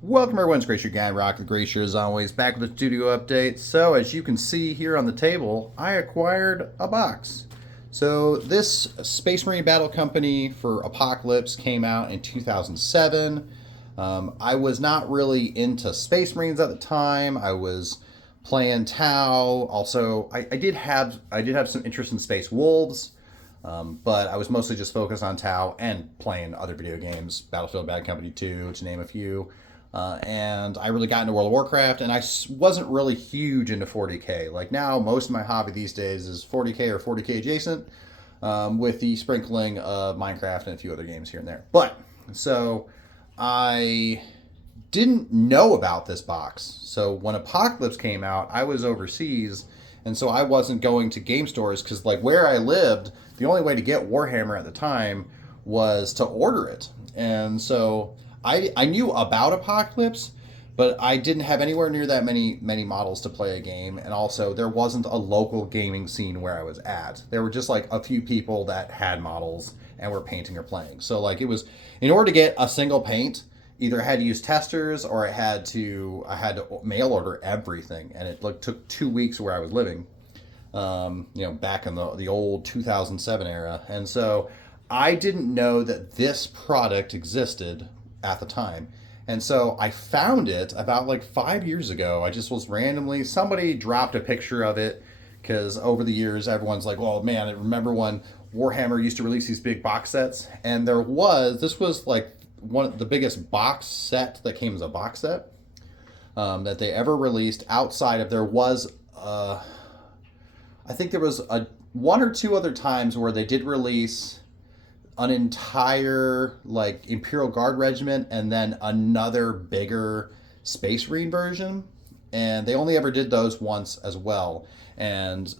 Welcome everyone, it's Glacier Guy, Rock the Glacier as always, back with a studio update. So as you can see here on the table, I acquired a box. So this Space Marine Battle Company for Apocalypse came out in 2007. I was not really into Space Marines at the time. I was playing Tau. Also, I did have some interest in Space Wolves. But I was mostly just focused on Tau and playing other video games, Battlefield Bad Company 2, to name a few. And I really got into World of Warcraft, and I wasn't really huge into 40k. Like now, most of my hobby these days is 40k or 40k adjacent, with the sprinkling of Minecraft and a few other games here and there. But so I didn't know about this box. So when Apocalypse came out, I was overseas, and so I wasn't going to game stores because, like, where I lived, the only way to get Warhammer at the time was to order it. And so I knew about Apocalypse, but I didn't have anywhere near that many models to play a game, and also there wasn't a local gaming scene where I was at. There were just like a few people that had models and were painting or playing. So like it was, in order to get a single paint, either I had to use testers or I had to mail order everything, and it like took 2 weeks where I was living. Back in the old 2007 era, and so I didn't know that this product existed at the time. And so I found it about like 5 years ago. I just was randomly, somebody dropped a picture of it because over the years, everyone's like, well, man, I remember when Warhammer used to release these big box sets. And this was like one of the biggest box set that came as a box set that they ever released outside of, I think there was one or two other times where they did release an entire like Imperial Guard regiment and then another bigger Space Marine version, and they only ever did those once as well. And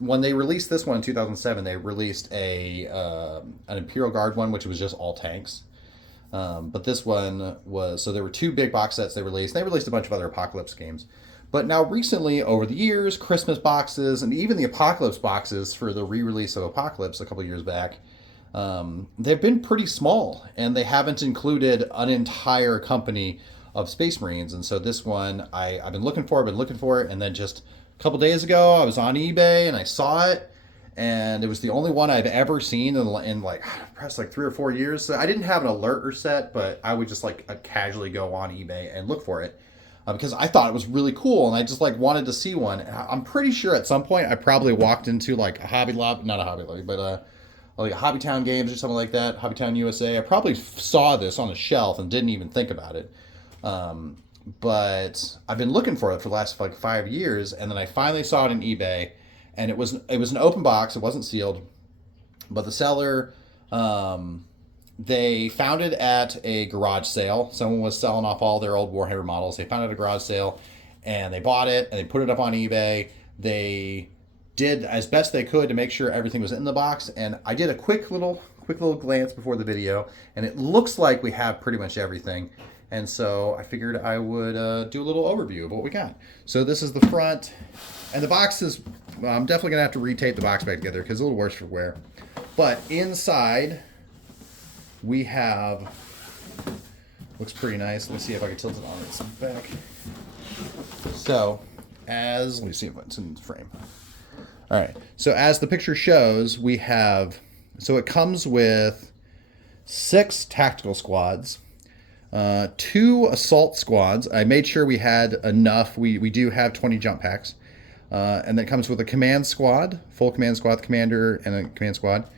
when they released this one in 2007, they released an Imperial Guard one, which was just all tanks. But this one was, so there were two big box sets they released. They released a bunch of other Apocalypse games. But now recently, over the years, Christmas boxes and even the Apocalypse boxes for the re-release of Apocalypse a couple years back, they've been pretty small, and they haven't included an entire company of Space Marines. And so this one, I've been looking for it, and then just a couple days ago, I was on eBay and I saw it, and it was the only one I've ever seen in like perhaps like 3 or 4 years. So I didn't have an alert or set, but I would just like casually go on eBay and look for it. Because I thought it was really cool, and I just like wanted to see one. I'm pretty sure at some point I probably walked into like a Hobby Lobby, not a Hobby Lobby, but like a Hobbytown Games or something like that, Hobbytown USA. I probably saw this on a shelf and didn't even think about it. But I've been looking for it for the last like 5 years, and then I finally saw it on eBay, and it was an open box. It wasn't sealed, but the seller, they found it at a garage sale. Someone was selling off all their old Warhammer models. They found it at a garage sale, and they bought it and they put it up on eBay. They did as best they could to make sure everything was in the box. And I did a quick little glance before the video, and it looks like we have pretty much everything. And so I figured I would do a little overview of what we got. So this is the front, and the box is. Well, I'm definitely gonna have to retape the box back together because it's a little worse for wear. But inside, we have, looks pretty nice. Let me see if I can tilt it on its back. So, let me see if it's in the frame. All right. So as the picture shows, it comes with 6 tactical squads, 2 assault squads. I made sure we had enough. We do have 20 jump packs. And then it comes with a command squad, full command squad, the commander, and a command squad.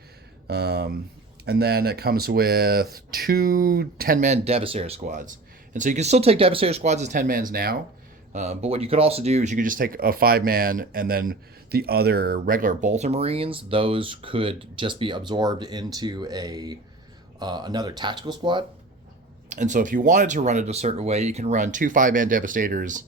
And then it comes with 2 10-man Devastator squads. And so you can still take Devastator squads as 10-mans now. But what you could also do is you could just take a 5-man, and then the other regular Bolter Marines, those could just be absorbed into another tactical squad. And so if you wanted to run it a certain way, you can run 2 5-man Devastators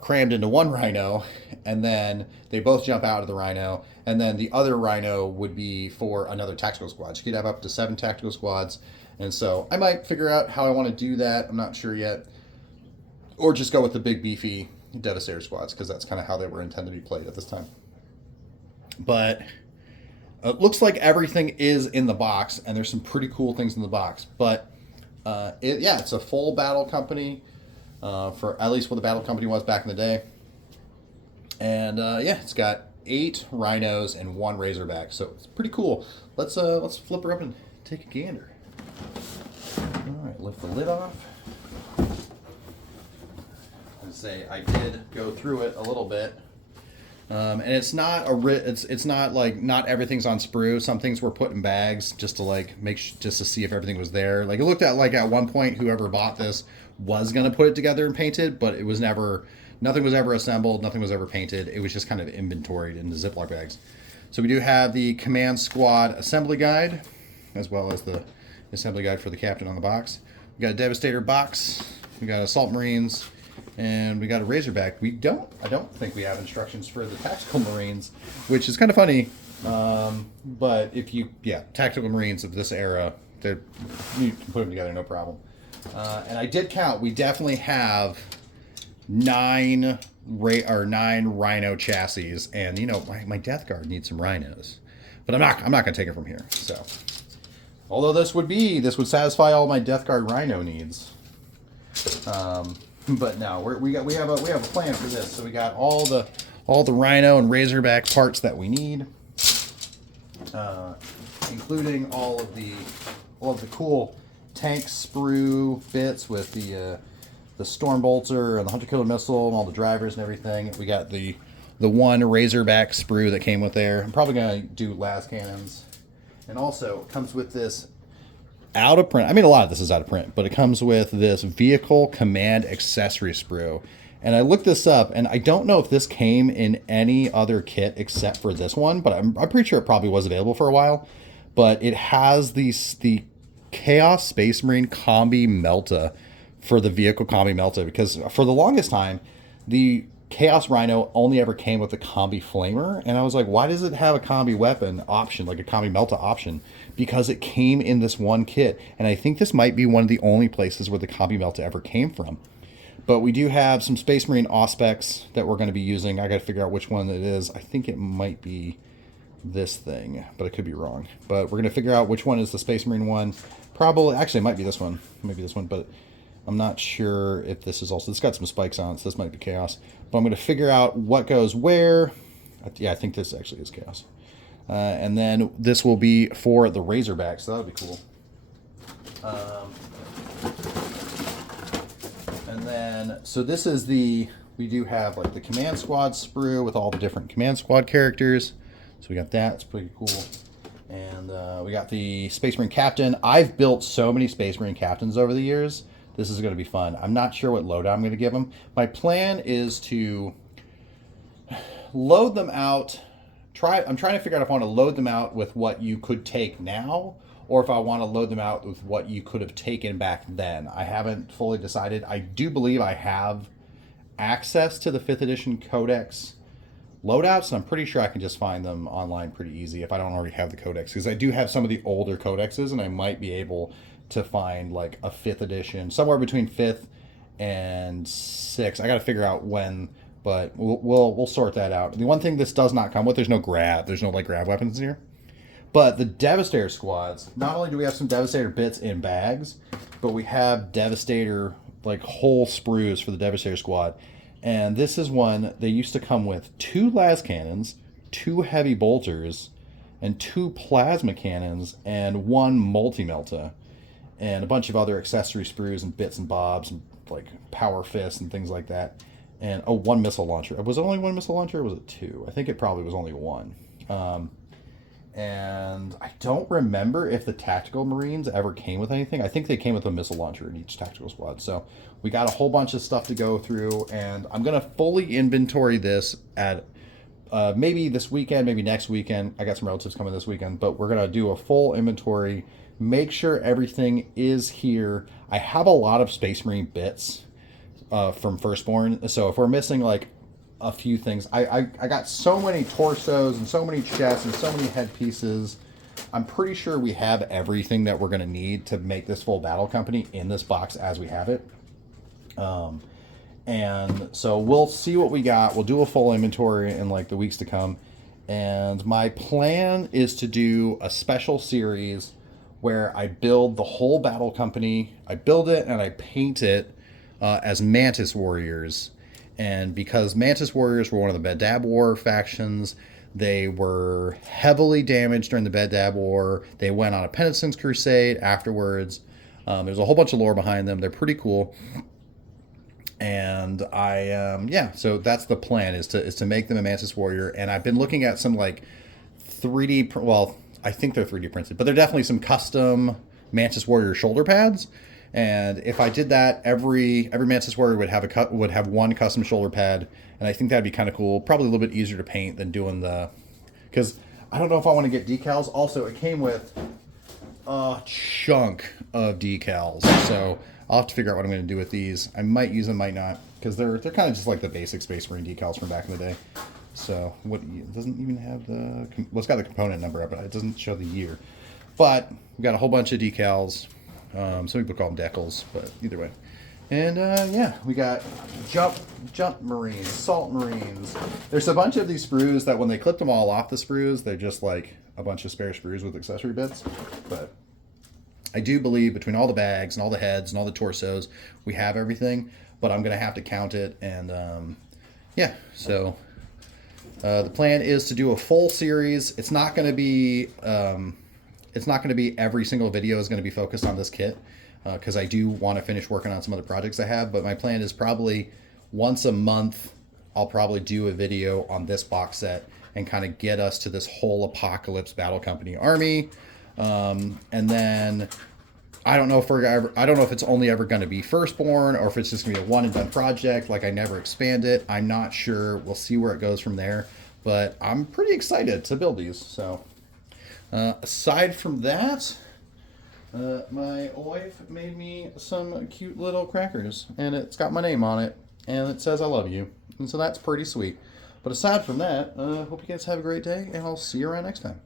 crammed into one Rhino, and then they both jump out of the Rhino, and then the other Rhino would be for another tactical squad. You could have up to 7 tactical squads, and so I might figure out how I want to do that. I'm not sure yet. Or just go with the big beefy Devastator squads, because that's kind of how they were intended to be played at this time. But it looks like everything is in the box, and there's some pretty cool things in the box. But Yeah, it's a full battle company, for at least what the battle company was back in the day. And yeah, it's got 8 rhinos and 1 razorback, so it's pretty cool. Let's flip her up and take a gander. All right, lift the lid off. Say I did go through it a little bit, and it's not it's not like not everything's on sprue. Some things were put in bags just to like just to see if everything was there. Like it looked at like at one point whoever bought this was gonna put it together and paint it, but it was never, nothing was ever assembled, nothing was ever painted. It was just kind of inventoried in the Ziploc bags. So we do have the Command Squad assembly guide, as well as the assembly guide for the captain on the box. We got a Devastator box. We got Assault Marines. And we got a Razorback. I don't think we have instructions for the Tactical Marines, which is kind of funny. But if you, yeah, Tactical Marines of this era, you can put them together, no problem. And I did count. We definitely have 9 Rhino chassis, and you know my Death Guard needs some Rhinos, but I'm not going to take it from here. So, although this would satisfy all my Death Guard Rhino needs. But no, we have a plan for this. So we got all the Rhino and Razorback parts that we need, including all of the cool tank sprue bits with the Stormbolter and the Hunter Killer missile and all the drivers and everything. We got the 1 Razorback sprue that came with there. I'm probably gonna do las cannons, and also it comes with this out of print. I mean, a lot of this is out of print, but it comes with this vehicle command accessory sprue. And I looked this up, and I don't know if this came in any other kit except for this one, but I'm pretty sure it probably was available for a while. But it has the Chaos Space Marine Combi Melta for the vehicle Combi Melta, because for the longest time, the Chaos Rhino only ever came with the Combi Flamer, and I was like, why does it have a Combi weapon option, like a Combi Melta option? Because it came in this one kit, and I think this might be one of the only places where the Combi Melta ever came from. But we do have some Space Marine Auspex that we're going to be using. I got to figure out which one it is. I think it might be this thing, but I could be wrong. But we're going to figure out which one is the Space Marine one. Probably, actually, it might be this one. Maybe this one, but I'm not sure if this is also... It's got some spikes on it, so this might be Chaos. But I'm going to figure out what goes where. Yeah, I think this actually is Chaos. And then this will be for the Razorback, so that'll be cool. And then, so this is we do have like the Command Squad sprue with all the different Command Squad characters. So we got that, it's pretty cool. And we got the Space Marine Captain. I've built so many Space Marine Captains over the years. This is going to be fun. I'm not sure what loadout I'm going to give them. My plan is to load them out. I'm trying to figure out if I want to load them out with what you could take now, or if I want to load them out with what you could have taken back then. I haven't fully decided. I do believe I have access to the 5th edition Codex loadouts, and I'm pretty sure I can just find them online pretty easy if I don't already have the Codex, because I do have some of the older Codexes, and I might be able to find like a 5th edition, somewhere between 5th and 6th. I got to figure out when, but we'll sort that out. The one thing this does not come with, there's no like grav weapons here. But the Devastator squads, not only do we have some Devastator bits in bags, but we have Devastator, like whole sprues for the Devastator squad. And this is one, they used to come with 2 las cannons, 2 heavy bolters, and 2 plasma cannons, and 1 multi-melta, and a bunch of other accessory sprues and bits and bobs, and like power fists and things like that. And 1 missile launcher. Was it only 1 missile launcher, or was it 2? I think it probably was only 1. And I don't remember if the Tactical Marines ever came with anything. I think they came with a missile launcher in each tactical squad. So we got a whole bunch of stuff to go through, and I'm going to fully inventory this at maybe this weekend, maybe next weekend. I got some relatives coming this weekend, but we're going to do a full inventory, make sure everything is here. I have a lot of Space Marine bits from Firstborn, so if we're missing like a few things, I got so many torsos and so many chests and so many headpieces. I'm pretty sure we have everything that we're going to need to make this full battle company in this box as we have it. And so we'll see what we got. We'll do a full inventory in like the weeks to come. And my plan is to do a special series where I build the whole battle company. I build it and I paint it as Mantis Warriors. And because Mantis Warriors were one of the Bedab War factions, they were heavily damaged during the Bedab War. They went on a penitence crusade afterwards. There's a whole bunch of lore behind them. They're pretty cool. And so that's the plan, is to make them a Mantis Warrior. And I've been looking at some like 3D, well, I think they're 3D printed, but they're definitely some custom Mantis Warrior shoulder pads. And if I did that, every Mantis Warrior would have one custom shoulder pad, and I think that'd be kind of cool. Probably a little bit easier to paint than doing because I don't know if I want to get decals. Also, it came with a chunk of decals, so I'll have to figure out what I'm going to do with these. I might use them, might not, because they're kind of just like the basic Space Marine decals from back in the day. So it doesn't even have it's got the component number up, but it doesn't show the year. But we got a whole bunch of decals. Some people call them decals, but either way. And we got jump Marines, salt Marines. There's a bunch of these sprues that when they clip them all off the sprues, they're just like a bunch of spare sprues with accessory bits. But I do believe between all the bags and all the heads and all the torsos, we have everything. But I'm going to have to count it. And so the plan is to do a full series. It's not going to be every single video is going to be focused on this kit, because I do want to finish working on some other projects I have. But my plan is probably once a month, I'll probably do a video on this box set and kind of get us to this whole Apocalypse Battle Company army. And then I don't know if it's only ever going to be Firstborn, or if it's just going to be a one and done project. Like, I never expand it. I'm not sure. We'll see where it goes from there. But I'm pretty excited to build these. So aside from that, my wife made me some cute little crackers, and it's got my name on it, and it says I love you. And so that's pretty sweet. But aside from that, hope you guys have a great day, and I'll see you around next time.